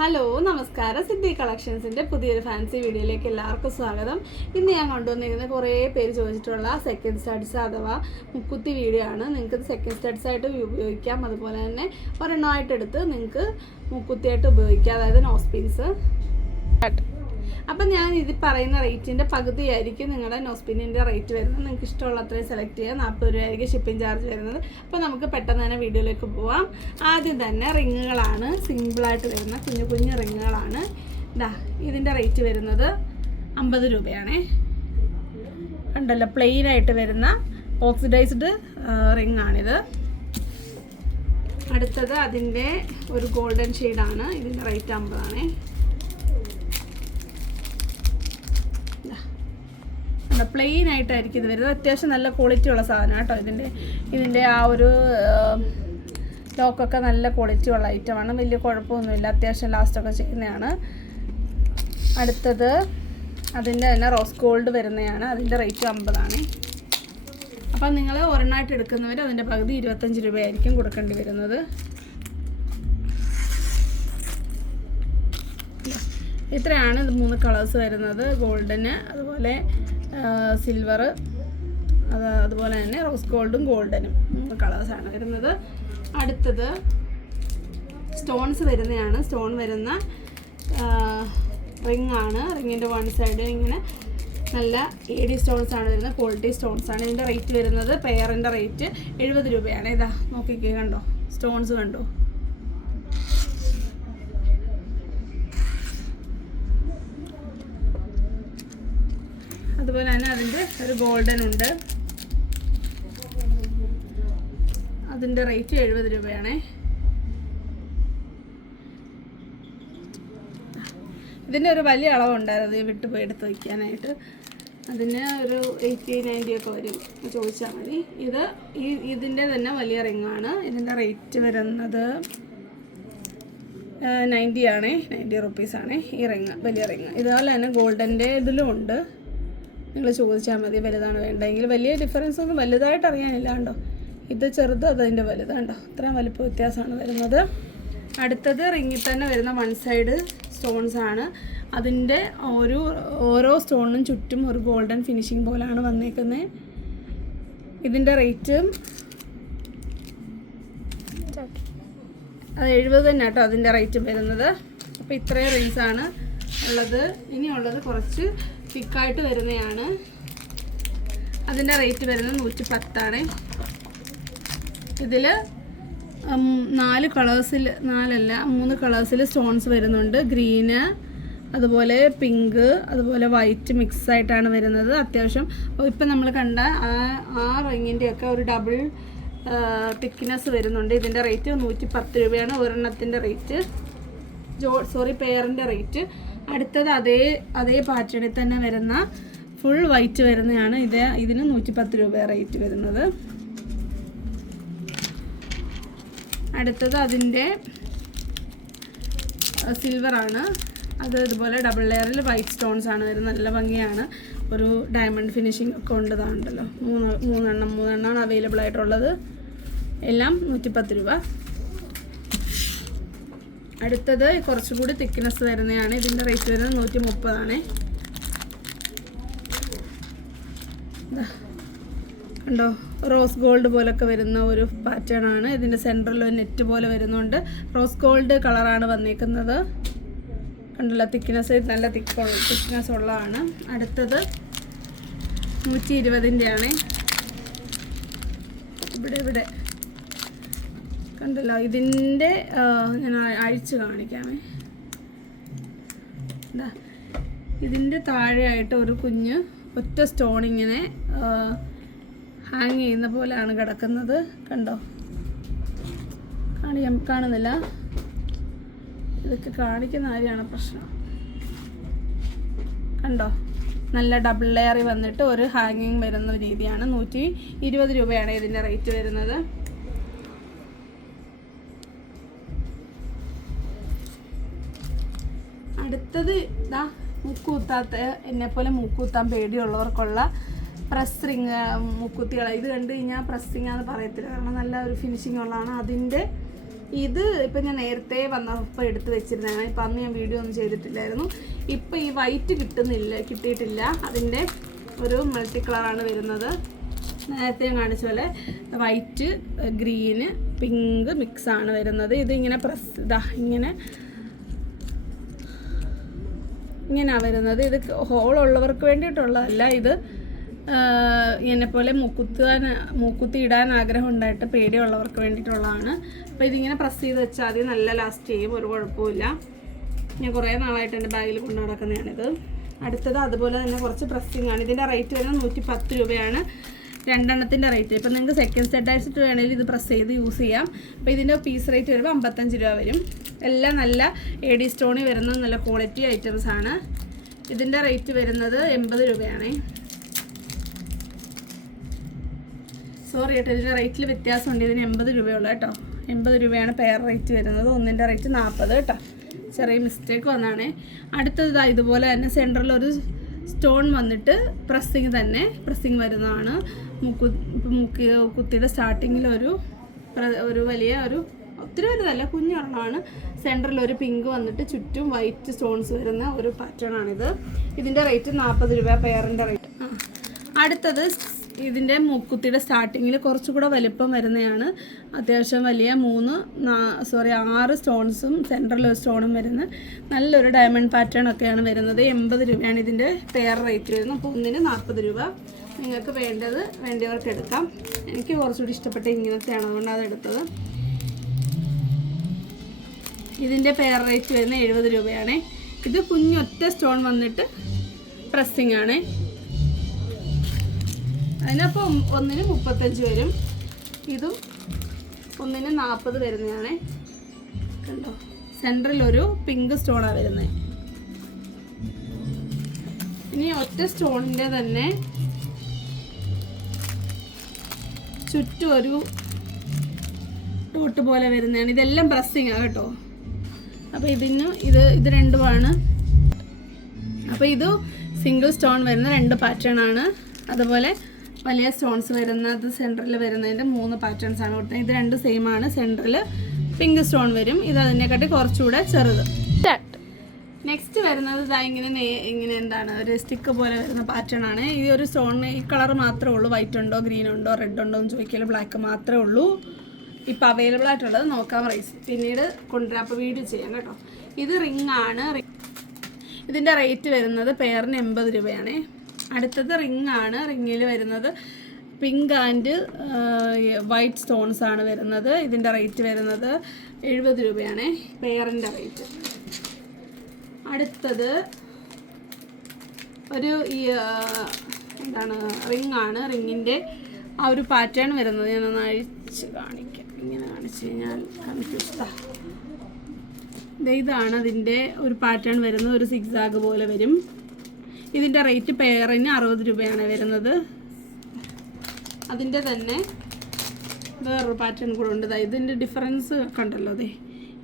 Hello നമസ്കാരം. സിദ്ധി കളക്ഷൻസിൻ്റെ പുതിയൊരു fancy വീഡിയോയിലേക്ക് എല്ലാവർക്കും സ്വാഗതം. ഇന്ന് ഞാൻ കൊണ്ടുവന്നിരിക്കുന്നത് കുറേ പേര് ചോദിച്ചിട്ടുള്ള സെക്കൻഡ് സ്റ്റഡ്സ് അഥവാ മുക്കുത്തി വീഡിയോ ആണ്. നിങ്ങൾക്ക് സെക്കൻഡ് സ്റ്റഡ്സ് ആയിട്ട് ഉപയോഗിക്കാം, അതുപോലെ തന്നെ ഒരെണ്ണമായിട്ടെടുത്ത് നിങ്ങൾക്ക് മുക്കുത്തിയായിട്ട് ഉപയോഗിക്കാം, അതായത് നോസ്പിൻസ്. അപ്പം ഞാൻ ഇത് പറയുന്ന റേറ്റിൻ്റെ പകുതിയായിരിക്കും നിങ്ങളുടെ നോസ്പിന്നിൻ്റെ റേറ്റ് വരുന്നത്. നിങ്ങൾക്ക് ഇഷ്ടമുള്ള അത്രയും സെലക്ട് ചെയ്യുക. 40 രൂപയായിരിക്കും ഷിപ്പിംഗ് ചാർജ് വരുന്നത്. അപ്പോൾ നമുക്ക് പെട്ടെന്ന് തന്നെ വീഡിയോയിലേക്ക് പോവാം. ആദ്യം തന്നെ റിങ്ങുകളാണ്, സിമ്പിളായിട്ട് വരുന്ന കുഞ്ഞു കുഞ്ഞു റിങ്ങുകളാണ്. ഇതിൻ്റെ റേറ്റ് വരുന്നത് 50 രൂപയാണേ. കണ്ടല്ലോ, പ്ലെയിനായിട്ട് വരുന്ന ഓക്സിഡൈസ്ഡ് റിങ്ങാണിത്. അടുത്തത് അതിൻ്റെ ഒരു ഗോൾഡൻ ഷെയ്ഡാണ്. ഇതിൻ്റെ റേറ്റ് 50 ആണേ. പ്ലെയിൻ ആയിട്ടായിരിക്കും ഇത് വരുന്നത്. അത്യാവശ്യം നല്ല ക്വാളിറ്റി ഉള്ള സാധനമാണ് കേട്ടോ. ഇതിൻ്റെ ആ ഒരു ലോക്കൊക്കെ നല്ല ക്വാളിറ്റി ഉള്ള ഐറ്റമാണ്. വലിയ കുഴപ്പമൊന്നുമില്ല, അത്യാവശ്യം ലാസ്റ്റൊക്കെ ചെയ്യുന്നതാണ്. അടുത്തത് അതിൻ്റെ തന്നെ റോസ് ഗോൾഡ് വരുന്നതാണ്. അതിൻ്റെ റേറ്റ് 50 ആണ്. അപ്പം നിങ്ങൾ ഒരെണ്ണമായിട്ട് എടുക്കുന്നവർ അതിൻ്റെ പകുതി 25 രൂപയായിരിക്കും കൊടുക്കേണ്ടി വരുന്നത്. ഇത്രയാണ് ഇത് 3 കളേഴ്സ് വരുന്നത്. ഗോൾഡന്, അതുപോലെ സിൽവർ, അതുപോലെ തന്നെ റോസ് ഗോൾഡും ഗോൾഡനും 3 കളേഴ്സാണ് വരുന്നത്. അടുത്തത് സ്റ്റോൺസ് വരുന്നതാണ്. സ്റ്റോൺ വരുന്ന റിങ്ങാണ്. റിങ്ങിൻ്റെ വൺ സൈഡ് ഇങ്ങനെ നല്ല AD സ്റ്റോൺസ് ആണ് വരുന്നത്. ക്വാളിറ്റി സ്റ്റോൺസ് ആണ്. ഇതിൻ്റെ റേറ്റ് വരുന്നത് പെയറിൻ്റെ റേറ്റ് 70 രൂപയാണ്. ഇതാ നോക്കിക്കേ, കണ്ടോ സ്റ്റോൺസ് കണ്ടോ. അതുപോലെ തന്നെ അതിൻ്റെ ഒരു ഗോൾഡൻ ഉണ്ട്. അതിൻ്റെ റേറ്റ് 70 രൂപയാണേ. ഇതിൻ്റെ ഒരു വലിയ അളവുണ്ടായിരുന്നു, വിട്ടുപോയി എടുത്ത് വയ്ക്കാനായിട്ട്. അതിന് ഒരു 80-90 ഒക്കെ വരും, ചോദിച്ചാൽ മതി. ഇതിൻ്റെ തന്നെ വലിയ റിങ്ങാണ്. ഇതിൻ്റെ റേറ്റ് വരുന്നത് 90 ആണേ. 90 റുപ്പീസാണേ ഈ റിങ്, വലിയ റിങ്. ഇതുപോലെ തന്നെ ഗോൾഡൻ്റെ ഇതിലും ഉണ്ട്, നിങ്ങൾ ചോദിച്ചാൽ മതി വലുതാണ് വേണ്ടെങ്കിൽ. വലിയ ഡിഫറൻസ് ഒന്നും വലുതായിട്ട് അറിയാനില്ല കണ്ടോ. ഇത് ചെറുത്, അതതിൻ്റെ വലുതാണ്ടോ. ഇത്രയും വലിപ്പ വ്യത്യാസമാണ് വരുന്നത്. അടുത്തത് റിങ്ങിൽ തന്നെ വരുന്ന വൺ സൈഡ് സ്റ്റോൺസ് ആണ്. അതിൻ്റെ ഓരോ സ്റ്റോണിനും ചുറ്റും ഒരു ഗോൾഡൻ ഫിനിഷിങ് പോലാണ് വന്നേക്കുന്നത്. ഇതിൻ്റെ റേറ്റ് 70 തന്നെ കേട്ടോ അതിൻ്റെ റേറ്റ് വരുന്നത്. അപ്പോൾ ഇത്രയും റിങ്സാണ് ഉള്ളത്. ഇനിയുള്ളത് കുറച്ച് തിക്കായിട്ട് വരുന്നതാണ്. അതിൻ്റെ റേറ്റ് വരുന്നത് 110 ആണ്. ഇതിൽ 3 കളേഴ്സിൽ സ്റ്റോൺസ് വരുന്നുണ്ട്. ഗ്രീന്, അതുപോലെ പിങ്ക്, അതുപോലെ വൈറ്റ് മിക്സ് ആയിട്ടാണ് വരുന്നത്. അത്യാവശ്യം ഇപ്പം നമ്മൾ കണ്ട ആ റിങ്ങിൻ്റെയൊക്കെ ഒരു ഡബിൾ തിക്നെസ് വരുന്നുണ്ട്. ഇതിൻ്റെ റേറ്റ് 110 രൂപയാണ് ഒരെണ്ണത്തിൻ്റെ റേറ്റ്. പെയറിൻ്റെ റേറ്റ്. അടുത്തത് അതേ പാറ്റേണിൽ തന്നെ വരുന്ന ഫുൾ വൈറ്റ് വരുന്നതാണ്. ഇതിന് 110 രൂപ റേറ്റ് വരുന്നത്. അടുത്തത് അതിൻ്റെ സിൽവറാണ്. അത് ഇതുപോലെ ഡബിൾ ലെയറിൽ വൈറ്റ് സ്റ്റോൺസ് ആണ് വരുന്നത്. നല്ല ഭംഗിയാണ്. ഒരു ഡയമണ്ട് ഫിനിഷിംഗ് ഒക്കെ ഉണ്ടതാണല്ലോ. മൂന്നെണ്ണമാണ് അവൈലബിൾ ആയിട്ടുള്ളത്. എല്ലാം 110 രൂപ. അടുത്തത് കുറച്ചുകൂടി തിക്നെസ് വരുന്നതാണ്. ഇതിൻ്റെ റേറ്റ് വരുന്നത് 130 ആണ്. കണ്ടോ, റോസ് ഗോൾഡ് പോലൊക്കെ വരുന്ന ഒരു പാറ്റേൺ ആണ്. ഇതിൻ്റെ സെൻറ്ററിൽ ഒരു നെറ്റ് പോലെ വരുന്നുണ്ട്. റോസ് ഗോൾഡ് കളറാണ് വന്നേക്കുന്നത്. കണ്ടല്ലോ, തിക്നെസ് നല്ല തിക്നെസ് ഉള്ളതാണ്. അടുത്തത് 120ൻ്റെ ആണ്. ഇവിടെ കണ്ടല്ലോ. ഇതിൻ്റെ ഞാൻ അഴിച്ച് കാണിക്കാമേ. ഇതിൻ്റെ താഴെയായിട്ട് ഒരു കുഞ്ഞ് ഒറ്റ സ്റ്റോൺ ഇങ്ങനെ ഹാങ് ചെയ്യുന്ന പോലെയാണ് കിടക്കുന്നത്. കണ്ടോ, കാണുന്നില്ല. ഇതൊക്കെ കാണിക്കുന്ന കാര്യമാണ് പ്രശ്നം. കണ്ടോ, നല്ല ഡബിൾ ലെയറിൽ വന്നിട്ട് ഒരു ഹാങ്ങിങ് വരുന്ന രീതിയാണ്. 120 രൂപയാണ് ഇതിൻ്റെ റേറ്റ് വരുന്നത്. അടുത്തത് മൂക്കുത്താത്ത, എന്നെപ്പോലെ മൂക്കുത്താൻ പേടിയുള്ളവർക്കുള്ള പ്രസ് റിങ് മുക്കുത്തികൾ. ഇത് കണ്ടു കഴിഞ്ഞാൽ പ്രസ്സിങ് ആണെന്ന് പറയത്തില്ല, കാരണം നല്ല ഒരു ഫിനിഷിംഗ് ഉള്ളതാണ്. അതിൻ്റെ ഇത് ഇപ്പം ഞാൻ നേരത്തെ വന്നപ്പോൾ എടുത്ത് വെച്ചിരുന്നതാണ്. ഇപ്പം അന്ന് ഞാൻ വീഡിയോ ഒന്നും ചെയ്തിട്ടില്ലായിരുന്നു. ഇപ്പം ഈ വൈറ്റ് കിട്ടിയിട്ടില്ല. അതിൻ്റെ ഒരു മൾട്ടി കളറാണ് വരുന്നത്. നേരത്തെ ഞാൻ കാണിച്ച പോലെ വൈറ്റ്, ഗ്രീന്, പിങ്ക് മിക്സാണ് വരുന്നത്. ഇത് ഇങ്ങനെ ഇങ്ങനെയാണ് വരുന്നത്. ഇത് ഹോളുള്ളവർക്ക് വേണ്ടിയിട്ടുള്ളതല്ല. ഇത് എന്നെപ്പോലെ മൂക്കുത്തി ഇടാൻ ആഗ്രഹം ഉണ്ടായിട്ട് പേടിയുള്ളവർക്ക് വേണ്ടിയിട്ടുള്ളതാണ്. അപ്പോൾ ഇതിങ്ങനെ പ്രസ് ചെയ്ത് വെച്ചാൽ അത് നല്ല ലാസ്റ്റ് ചെയ്യും, ഒരു കുഴപ്പമില്ല. ഞാൻ കുറേ നാളായിട്ട് എൻ്റെ ബാഗിൽ കൊണ്ടു നടക്കുന്നതാണിത്. അടുത്തത് അതുപോലെ തന്നെ കുറച്ച് പ്രസ്സിങ് ആണ്. ഇതിൻ്റെ റേറ്റ് വരുന്നത് 110 രൂപയാണ് രണ്ടെണ്ണത്തിൻ്റെ റേറ്റ്. ഇപ്പം നിങ്ങൾക്ക് സെക്കൻഡ് സെറ്റ് ആയിട്ട് വേണമെങ്കിൽ ഇത് പ്രസ് ചെയ്ത് യൂസ് ചെയ്യാം. അപ്പോൾ ഇതിൻ്റെ പീസ് റേറ്റ് വരുമ്പോൾ 55 രൂപ വരും. എല്ലാം നല്ല AD സ്റ്റോണിൽ വരുന്ന നല്ല ക്വാളിറ്റി ഐറ്റംസ് ആണ്. ഇതിൻ്റെ റേറ്റ് വരുന്നത് 80 രൂപയാണ്. സോറി കേട്ടോ, ഇതിൻ്റെ റേറ്റിൽ വ്യത്യാസമുണ്ട്. ഇതിന് 80 രൂപയുള്ളൂ കേട്ടോ. 80 രൂപയാണ് പെയർ റേറ്റ് വരുന്നത്. ഒന്നിൻ്റെ റേറ്റ് 40 കേട്ടോ. ചെറിയ മിസ്റ്റേക്ക് വന്നാണ്. അടുത്തത് ഇതുപോലെ തന്നെ സെൻറ്ററിലൊരു സ്റ്റോൺ വന്നിട്ട് പ്രസ്സിങ് വരുന്നതാണ്. കുത്തിയുടെ സ്റ്റാർട്ടിങ്ങിൽ ഒരു വലിയ ഒത്തിരി വലുതല്ല, കുഞ്ഞൊരെണ്ണമാണ്. സെൻറ്ററിൽ ഒരു പിങ്ക് വന്നിട്ട് ചുറ്റും വൈറ്റ് സ്റ്റോൺസ് വരുന്ന ഒരു പാറ്റേൺ ആണിത്. ഇതിൻ്റെ റേറ്റ് 40 രൂപ പെയറിൻ്റെ റേറ്റ്. അടുത്തത് ഇതിൻ്റെ മൂക്കുത്തിയുടെ സ്റ്റാർട്ടിങ്ങിൽ കുറച്ചുകൂടെ വലിപ്പം വരുന്നതാണ്. അത്യാവശ്യം വലിയ 6 സ്റ്റോൺസും സെൻറ്ററിൽ ഒരു സ്റ്റോണും വരുന്ന നല്ലൊരു ഡയമണ്ട് പാറ്റേൺ ഒക്കെയാണ് വരുന്നത്. 80 രൂപയാണ് ഇതിൻ്റെ പെയർ റേറ്റ് വരുന്നത്. അപ്പോൾ ഒന്നിന് 40 രൂപ. നിങ്ങൾക്ക് വേണ്ടിയവർക്ക് എടുക്കാം. എനിക്ക് കുറച്ചുകൂടി ഇഷ്ടപ്പെട്ട ഇങ്ങനത്തെയാണ്, അതുകൊണ്ട് അതെടുത്തത്. ഇതിൻ്റെ പെയർ റേറ്റ് വരുന്നത് 70 രൂപയാണ്. ഇത് കുഞ്ഞൊറ്റ സ്റ്റോൺ വന്നിട്ട് പ്രസ്സിങ് ആണ്. അതിനപ്പോൾ ഒന്നിന് 35 വരും. ഇതും ഒന്നിന് 40 വരുന്നതാണ്. കണ്ടോ, സെൻറ്ററിലൊരു പിങ്ക് സ്റ്റോണാണ് വരുന്നത്. ഇനി ഒറ്റ സ്റ്റോണിൻ്റെ തന്നെ ചുറ്റും ഒരു ഡോട്ട് പോലെ വരുന്നതാണ്. ഇതെല്ലാം പ്രസ്സിങ്ങാണ് കേട്ടോ. അപ്പോൾ ഇത് രണ്ടുമാണ്. അപ്പോൾ ഇത് സിംഗിൾ സ്റ്റോൺ വരുന്ന 2 പാറ്റേൺ ആണ്. അതുപോലെ വലിയ സ്റ്റോൺസ് വരുന്നത് സെൻറ്ററിൽ വരുന്നതിൻ്റെ 3 പാറ്റേൺസ് ആണ് കൊടുത്തത്. ഇത് 2 സെയിം ആണ്. സെൻറ്ററിൽ പിങ്ക് സ്റ്റോൺ വരും. ഇത് അതിനെക്കാട്ടി കുറച്ചുകൂടെ ചെറുത്. നെക്സ്റ്റ് വരുന്നത് ഇങ്ങനെ എന്താണ് ഒരു സ്റ്റിക്ക് പോലെ വരുന്ന പാറ്റേൺ ആണ്. ഈ ഒരു സ്റ്റോണിന് ഈ കളർ മാത്രമേ ഉള്ളൂ. വൈറ്റ് ഉണ്ടോ, ഗ്രീൻ ഉണ്ടോ, റെഡ് ഉണ്ടോ എന്ന് ചോദിക്കൽ ബ്ലാക്ക് മാത്രമേ ഉള്ളൂ ഇപ്പോൾ അവൈലബിൾ ആയിട്ടുള്ളത്. നോക്കാം പ്രൈസ് പിന്നീട് കൊണ്ടുവരാം, അപ്പോൾ വീഡിയോ ചെയ്യാം കേട്ടോ. ഇത് റിംഗ് ആണ്. ഇതിൻ്റെ റേറ്റ് വരുന്നത് പെയറിന് 80 രൂപയാണ്. അടുത്തത് റിംഗ് ആണ്. റിങ്ങിൽ വരുന്നത് പിങ്ക് ആൻഡ് വൈറ്റ് സ്റ്റോൺസ് ആണ് വരുന്നത്. ഇതിൻ്റെ റേറ്റ് വരുന്നത് 70 രൂപയാണ് പെയറിൻ്റെ റേറ്റ്. അടുത്തത് ഒരു റിംഗ് ആണ്. റിങ്ങിൻ്റെ ആ ഒരു പാറ്റേൺ വരുന്നത് ഞാനൊന്ന് അഴിച്ച് കാണിക്കാം. ഇങ്ങനെ കാണിച്ച് കഴിഞ്ഞാൽ കൺഫ്യൂസ്ഡാ. ഇതാണ് അതിൻ്റെ ഒരു പാറ്റേൺ വരുന്നത്. ഒരു സിക്സാഗ് പോലെ വരും. ഇതിൻ്റെ റേറ്റ് പെയറിന് 60 രൂപയാണ് വരുന്നത്. അതിൻ്റെ തന്നെ വേറൊരു പാറ്റേൺ കൂടെ ഉണ്ട്. ഇതിൻ്റെ ഡിഫറൻസ് കണ്ടല്ലോ.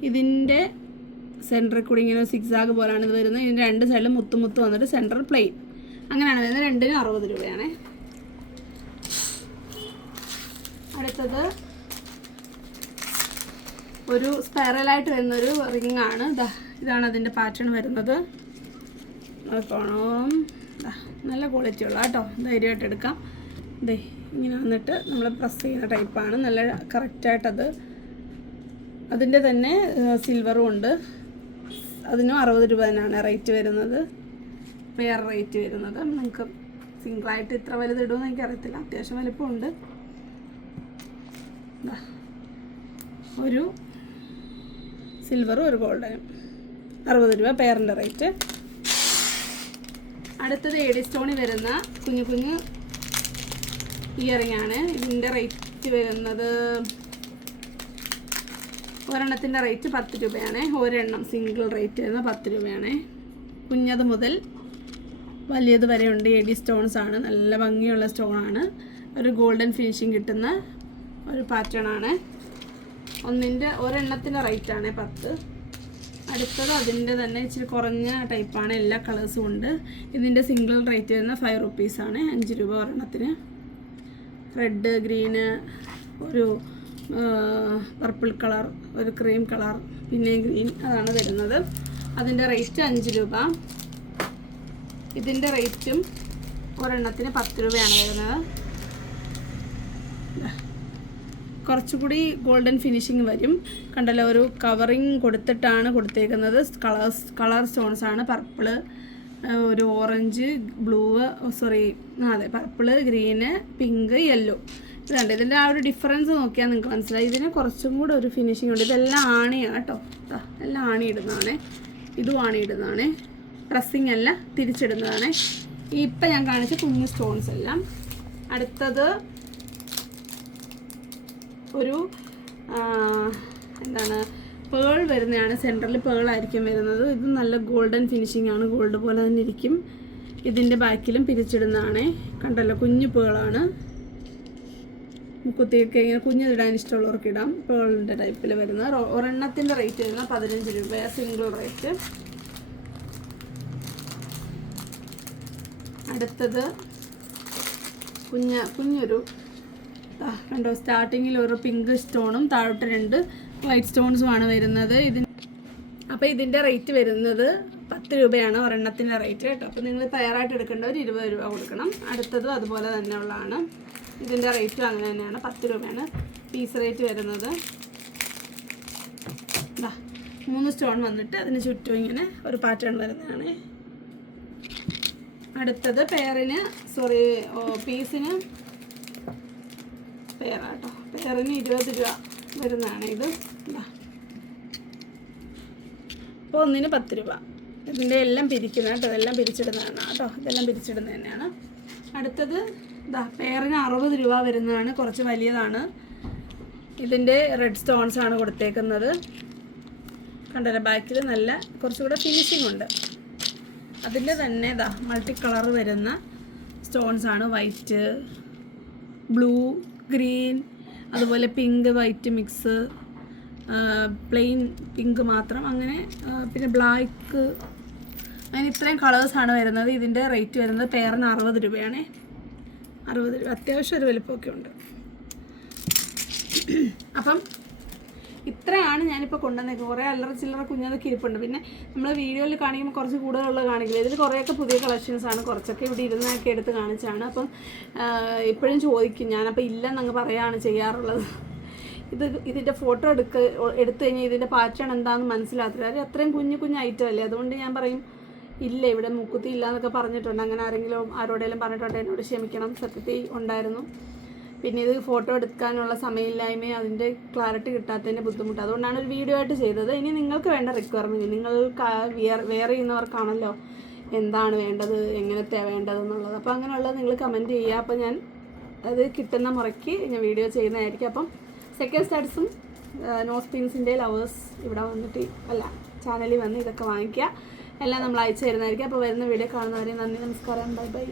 ഇതിൻ്റെ സെൻറ്ററിൽ കൂടി ഇങ്ങനെ സിക്സാഗ് പോലെയാണ് ഇത് വരുന്നത്. ഇതിൻ്റെ 2 സൈഡിലും മുത്ത് വന്നിട്ട് സെൻറ്റർ പ്ലെയിൻ അങ്ങനെയാണ് വരുന്നത്. 2ന് 60 രൂപയാണ്. അടുത്തത് ഒരു സ്പൈറലായിട്ട് വരുന്നൊരു റിംഗ് ആണ്. ഇതാണ് അതിൻ്റെ പാറ്റേൺ വരുന്നത്. നോക്കണം, നല്ല ക്വാളിറ്റി ഉള്ള കേട്ടോ. ധൈര്യമായിട്ട് എടുക്കാം. ഇങ്ങനെ വന്നിട്ട് നമ്മൾ പ്രസ് ചെയ്യുന്ന ടൈപ്പാണ്. നല്ല കറക്റ്റായിട്ടത്. അതിൻ്റെ തന്നെ സിൽവറും ഉണ്ട്. അതിനും 60 രൂപ തന്നെയാണ് റേറ്റ് വരുന്നത്. പെയർ റേറ്റ് വരുന്നത്. നിങ്ങൾക്ക് സിംഗിളായിട്ട് ഇത്ര വലുത് ഇടുമെന്ന് എനിക്കറിയത്തില്ല. അത്യാവശ്യം വലിപ്പമുണ്ട്. ഒരു സിൽവറും ഒരു ഗോൾഡനും 60 രൂപ പെയറിൻ്റെ റേറ്റ്. അടുത്തത് AD സ്റ്റോണിൽ വരുന്ന കുഞ്ഞു ഇയറിംഗ് ആണ്. ഇതിൻ്റെ റേറ്റ് വരുന്നത് ഒരെണ്ണത്തിൻ്റെ റേറ്റ് 10 രൂപയാണ്. ഒരെണ്ണം സിംഗിൾ റേറ്റ് വരുന്നത് 10 രൂപയാണ്. കുഞ്ഞത് മുതൽ വലിയത് വരെ ഉണ്ട്. AD സ്റ്റോൺസ് ആണ്. നല്ല ഭംഗിയുള്ള സ്റ്റോണാണ്. ഒരു ഗോൾഡൻ ഫിനിഷിങ് കിട്ടുന്ന ഒരു പാറ്റേൺ ആണ്. ഒരെണ്ണത്തിൻ്റെ റേറ്റാണ് 10. അടുത്തത് അതിൻ്റെ തന്നെ ഇച്ചിരി കുറഞ്ഞ ടൈപ്പാണ്. എല്ലാ കളേഴ്സും ഉണ്ട്. ഇതിൻ്റെ സിംഗിൾ റേറ്റ് വരുന്ന 5 റുപ്പീസാണ്. 5 രൂപ ഒരെണ്ണത്തിന്. റെഡ്, ഗ്രീന്, ഒരു പർപ്പിൾ കളർ, ഒരു ക്രീം കളർ, പിന്നെ ഗ്രീൻ, അതാണ് വരുന്നത്. അതിൻ്റെ റേറ്റ് 5 രൂപ. ഇതിൻ്റെ റേറ്റും ഒരെണ്ണത്തിന് 10 രൂപയാണ് വരുന്നത്. കുറച്ചുകൂടി ഗോൾഡൻ ഫിനിഷിങ് വരും. കണ്ടല്ലോ, ഒരു കവറിങ് കൊടുത്തിട്ടാണ് കൊടുത്തേക്കുന്നത്. കളർ സ്റ്റോൺസ് ആണ്. പർപ്പിള്, ഒരു ഓറഞ്ച്, ബ്ലൂ, അതെ, പർപ്പിള്, ഗ്രീന്, പിങ്ക്, യെല്ലോ. ഇതുണ്ട്. ഇതിൻ്റെ ആ ഒരു ഡിഫറൻസ് നോക്കിയാൽ നിങ്ങൾക്ക് മനസ്സിലായി. ഇതിന് കുറച്ചും കൂടെ ഒരു ഫിനിഷിംഗ് ഉണ്ട്. ഇതെല്ലാം ആണിയാണ് കേട്ടോ. എല്ലാം ആണി ഇടുന്നതാണ്. ഇതും ആണി ഇടുന്നതാണ്. പ്രസ്സിങ് അല്ല, തിരിച്ചിടുന്നതാണ്. ഇപ്പം ഞാൻ കാണിച്ച കുഞ്ഞു സ്റ്റോൺസ് എല്ലാം. അടുത്തത് ഒരു എന്താണ്, പേൾ വരുന്നതാണ്. സെൻറ്ററിൽ പേൾ ആയിരിക്കും വരുന്നത്. ഇത് നല്ല ഗോൾഡൻ ഫിനിഷിംഗ് ആണ്. ഗോൾഡ് പോലെ തന്നെ ഇരിക്കും. ഇതിൻ്റെ ബാക്കിലും പിരിച്ചിടുന്നതാണ്. കണ്ടല്ലോ, കുഞ്ഞു പേളാണ്. കുത്തിയൊക്കെ ഇങ്ങനെ കുഞ്ഞിടാൻ ഇഷ്ടമുള്ളവർക്ക് ഇടാം. പേളിൻ്റെ ടൈപ്പിൽ വരുന്ന ഒരെണ്ണത്തിൻ്റെ റേറ്റ് വരുന്നത് 15 രൂപയാണ്, സിംഗിൾ റേറ്റ്. അടുത്തത് കുഞ്ഞൊരു കണ്ടോ, സ്റ്റാർട്ടിങ്ങിൽ ഒരു പിങ്ക് സ്റ്റോണും താഴോട്ട് 2 വൈറ്റ് സ്റ്റോൺസുമാണ് വരുന്നത്. അപ്പോൾ ഇതിൻ്റെ റേറ്റ് വരുന്നത് 10 രൂപയാണ് ഒരെണ്ണത്തിൻ്റെ റേറ്റ് കേട്ടോ. അപ്പോൾ നിങ്ങൾ തയ്യാറായിട്ട് എടുക്കേണ്ടവർ 20 രൂപ കൊടുക്കണം. അടുത്തതും അതുപോലെ തന്നെ ഉള്ളതാണ്. ഇതിൻ്റെ റേറ്റും അങ്ങനെ തന്നെയാണ്, 10 രൂപയാണ് പീസ് റേറ്റ് വരുന്നത്. 3 സ്റ്റോൺ വന്നിട്ട് അതിന് ചുറ്റും ഇങ്ങനെ ഒരു പാറ്റേൺ വരുന്നതാണ്. അടുത്തത് പീസിന് പെയറാട്ടോ. പെയറിന് 20 രൂപ വരുന്നതാണ് ഇത്. അപ്പോൾ ഒന്നിന് 10 രൂപ. ഇതിൻ്റെ എല്ലാം പിരിക്കുന്നത് കേട്ടോ. ഇതെല്ലാം പിരിച്ചിടുന്നതാണ് കേട്ടോ. ഇതെല്ലാം പിരിച്ചിടുന്നത് തന്നെയാണ്. അടുത്തത് പെയറിന് 60 രൂപ വരുന്നതാണ്. കുറച്ച് വലിയതാണ്. ഇതിൻ്റെ റെഡ് സ്റ്റോൺസ് ആണ് കൊടുത്തേക്കുന്നത്. കണ്ടല്ലോ, ബാക്കിൽ നല്ല കുറച്ചുകൂടെ ഫിനിഷിംഗ് ഉണ്ട്. അതിൻ്റെ തന്നെ മൾട്ടി കളർ വരുന്ന സ്റ്റോൺസ് ആണ്. വൈറ്റ്, ബ്ലൂ, ഗ്രീൻ, അതുപോലെ pink white mix, plain pink മാത്രം, അങ്ങനെ പിന്നെ ബ്ലാക്ക്, അങ്ങനെ ഇത്രയും കളേഴ്സാണ് വരുന്നത്. ഇതിൻ്റെ റേറ്റ് വരുന്നത് പെയറിന് 60 രൂപയാണ്. 60 രൂപ. അത്യാവശ്യം ഒരു വലുപ്പമൊക്കെ ഉണ്ട്. അപ്പം ഇത്രയാണ് ഞാനിപ്പോൾ കൊണ്ടുവന്നേക്കുന്നത്. കുറേ അല്ലറ ചില്ലറ കുഞ്ഞതൊക്കെ ഇരിപ്പുണ്ട്. പിന്നെ നമ്മൾ വീഡിയോയിൽ കാണിക്കുമ്പോൾ കുറച്ച് കൂടുതലുള്ള കാണിക്കില്ല. ഇതിൽ കുറേയൊക്കെ പുതിയ കളക്ഷൻസാണ്. കുറച്ചൊക്കെ ഇവിടെ ഇരുന്നൊക്കെ എടുത്ത് കാണിച്ചാണ്. അപ്പം ഇപ്പോഴും ചോദിക്കും ഞാനപ്പോൾ ഇല്ലെന്നങ്ങ് പറയുകയാണ് ചെയ്യാറുള്ളത്. ഇതിൻ്റെ ഫോട്ടോ എടുത്തു കഴിഞ്ഞാൽ ഇതിൻ്റെ പാറ്റേൺ എന്താണെന്ന് മനസ്സിലാത്തില്ല. അത് അത്രയും കുഞ്ഞു ഐറ്റം അല്ലേ. അതുകൊണ്ട് ഞാൻ പറയും ഇല്ല, ഇവിടെ മൂക്കുത്തി ഇല്ല എന്നൊക്കെ പറഞ്ഞിട്ടുണ്ട്. അങ്ങനെ ആരോടെങ്കിലും പറഞ്ഞിട്ടുണ്ട്, എന്നോട് ക്ഷമിക്കണം. സത്യത്തിൽ ഉണ്ടായിരുന്നു. പിന്നെ ഇത് ഫോട്ടോ എടുക്കാനുള്ള സമയമില്ലായ്മയും അതിൻ്റെ ക്ലാരിറ്റി കിട്ടാത്തതിൻ്റെ ബുദ്ധിമുട്ട്. അതുകൊണ്ടാണ് ഒരു വീഡിയോ ആയിട്ട് ചെയ്തത്. ഇനി നിങ്ങൾക്ക് വേണ്ട റിക്വയർമെൻറ്റ്, നിങ്ങൾക്ക് വെയർ ചെയ്യുന്നവർക്കാണല്ലോ എന്താണ് വേണ്ടത്, എങ്ങനത്തെയാണ് വേണ്ടതെന്നുള്ളത്. അപ്പോൾ അങ്ങനെയുള്ളത് നിങ്ങൾ കമൻറ്റ് ചെയ്യുക. അപ്പോൾ ഞാൻ അത് കിട്ടുന്ന മുറയ്ക്ക് ഞാൻ വീഡിയോ ചെയ്യുന്നതായിരിക്കും. അപ്പം സെക്കൻഡ് സ്റ്റാർട്സും നോസ് പിൻസിൻ്റെ ലവേഴ്സ് ഇവിടെ വന്നിട്ട് ചാനലിൽ വന്ന് ഇതൊക്കെ വാങ്ങിക്കുക. എല്ലാം നമ്മൾ അയച്ചു തരുന്നതായിരിക്കും. അപ്പോൾ വരുന്ന വീഡിയോ കാണുന്നവരെ നന്ദി, നമസ്കാരം, ബൈ ബൈ.